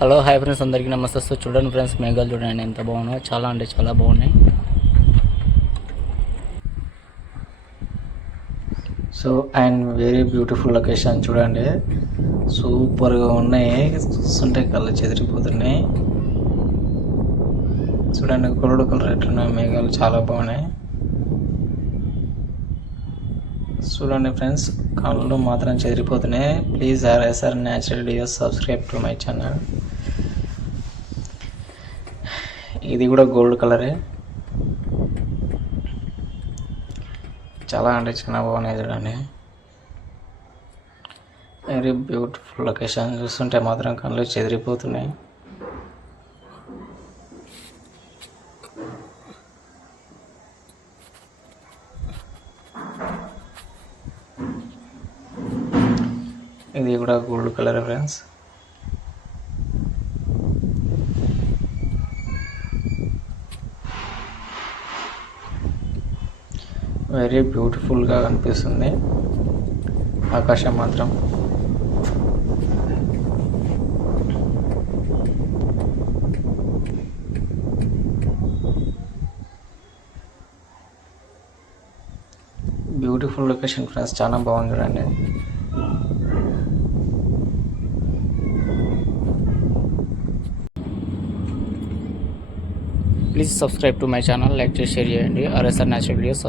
Hello hi friends అందరికీ నమస్తే. So చూడండి ఫ్రెండ్స్ మేఘాలు చూడండి ఎంత బాగున్నాయో చాలా అంటే చాలా బాగున్నాయి. So and very beautiful location చూడండి. సూపర్గా ఉన్నాయి. చూస్తుంటే కళ్ళు చెదిరిపోతున్నాయి. చూడండి గోల్డ్ కలర్ ఎట్లున్నాయి మేఘాలు చాలా బాగున్నాయి. చూడండి ఫ్రెండ్స్ కళ్ళు మాత్రం చెదిరిపోతున్నాయి. Please RSR natural videos subscribe to my channel ఇది కూడా గోల్డ్ కలరే చాలా అంటే చాలా బాగున్నాయి చూడండి. వెరీ బ్యూటిఫుల్ లొకేషన్ చూస్తుంటే మాత్రం కళ్ళు చెదిరిపోతున్నాయి. ఇది కూడా గోల్డ్ కలర్ ఫ్రెండ్స్ వెరీ బ్యూటిఫుల్గా కనిపిస్తుంది. ఆకాశం మాత్రం. బ్యూటిఫుల్ లొకేషన్ ఫ్రెండ్స్ చాలా బాగుంది చూడండి please subscribe to my channel like చేసి షేర్ చేయండి ఆర్ఎస్ఆర్ న్యాచురల్ వీడియోస్